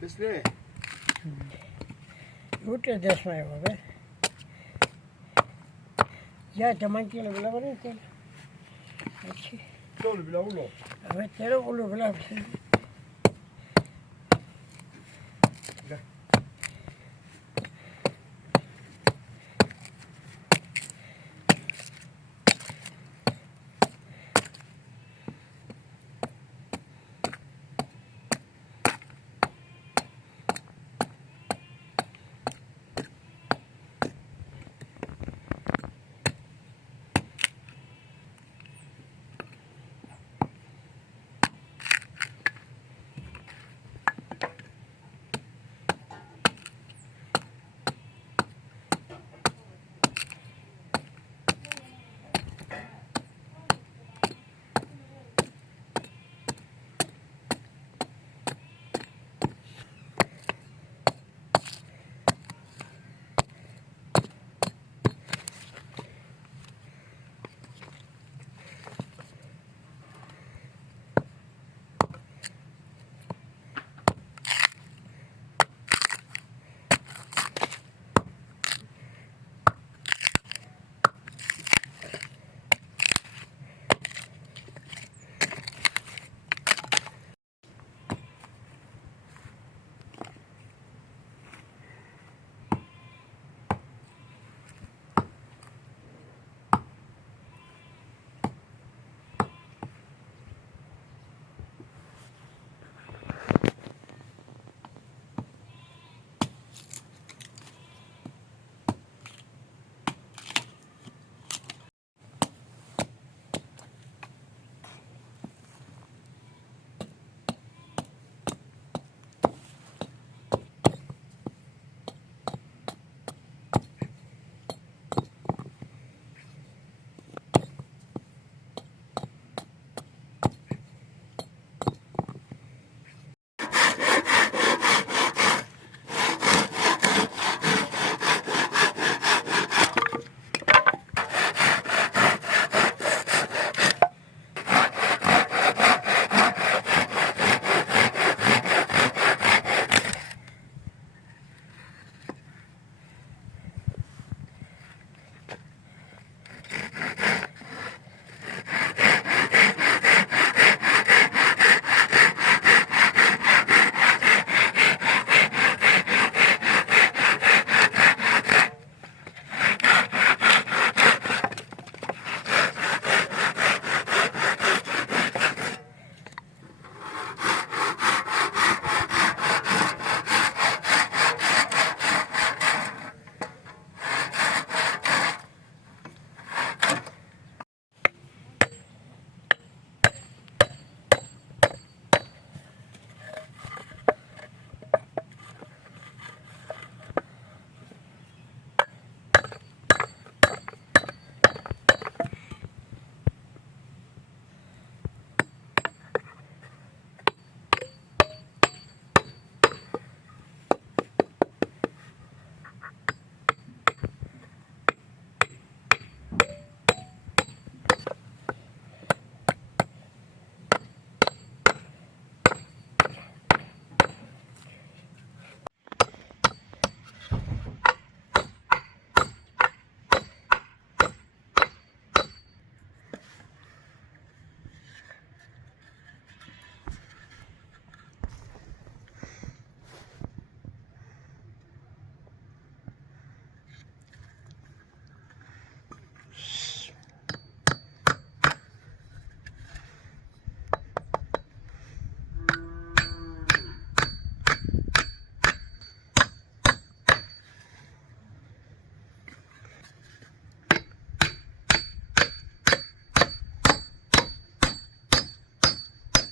किसने यूट्यूब देश में है या टमाटर ले बोला बने थे अच्छी Stool bila ulo. अब तेरे बोलो बोला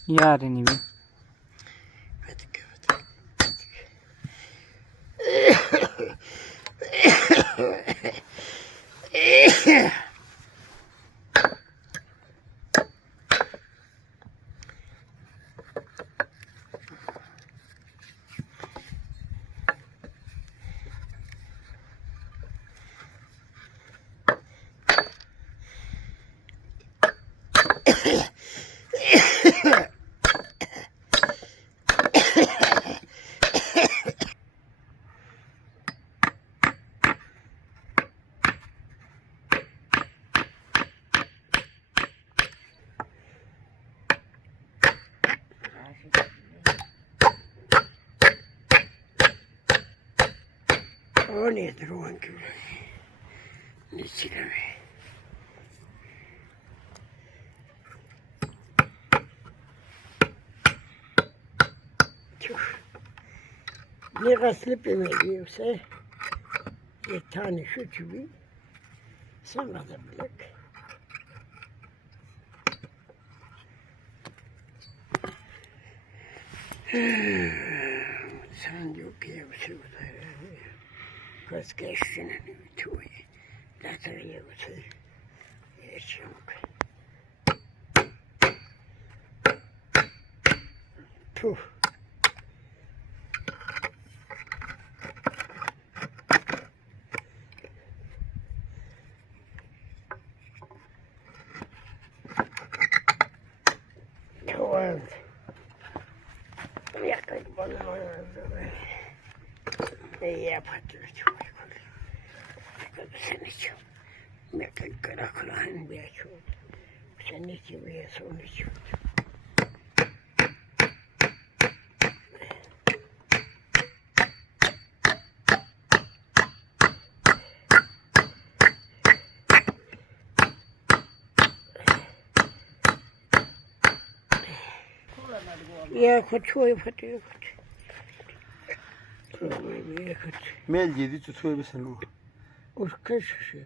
Yarın bir. Hadi kapat. O nedir o an gibi? Ne çilemi? Ne kasılıp veriyorsa bir tane şu gibi sana da bırak. Sen yok ya bu sefer. Kız geçtiğini tuğu. Latırıyor bu sefer. Yaşamak. Tuh. Tuğan. Yakın bana oynadı. İyi yapatıyor tuğu. Sen için. Yakın karakulağın bir açı oldu. Sen için bir yasa onun için oldu. Ya kaçıyor fatıyor. Mel yedi tutuyor bir sen o. O kaç şey.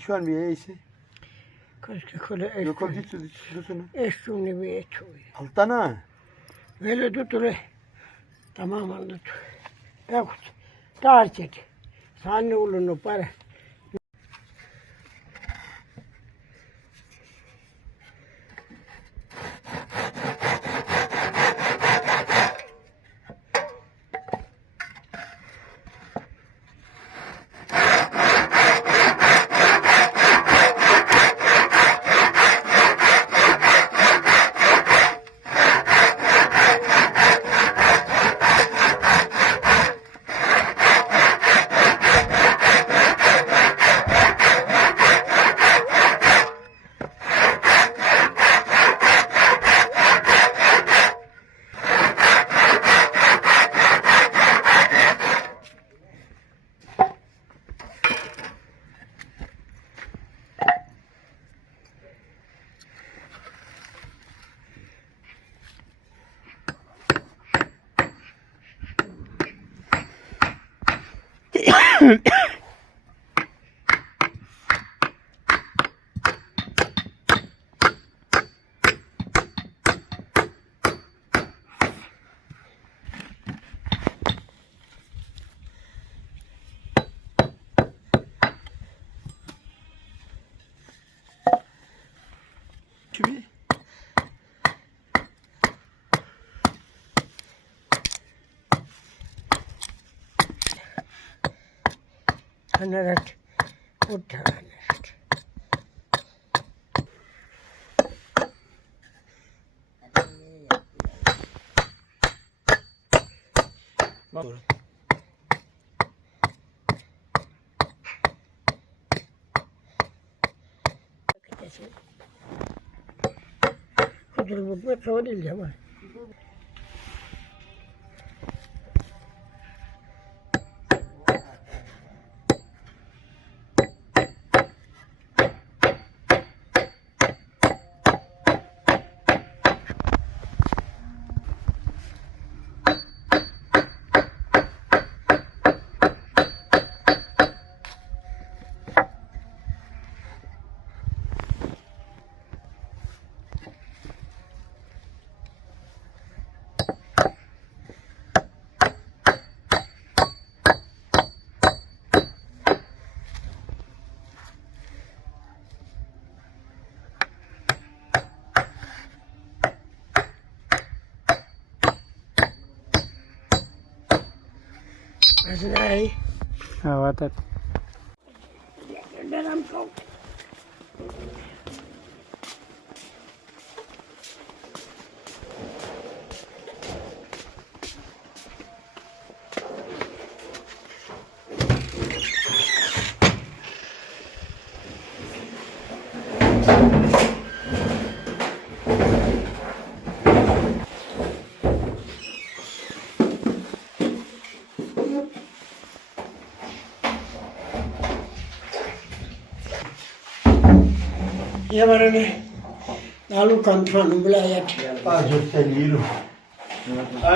Şu an bir iyisi. Kaç kere Yok o tutuyor. eşçunlu bir et oluyor. Altana. Böyle tutur. Tamamen tutur. Yok. Dar çek. Sen ne olunu para. Kimi? Hanarat. Utanır. Doğru. Kudur bu kavga değil ama. नाही हा आता गरम खाऊ ये बारे में आलू कंथान बुलाया Ah, giusto,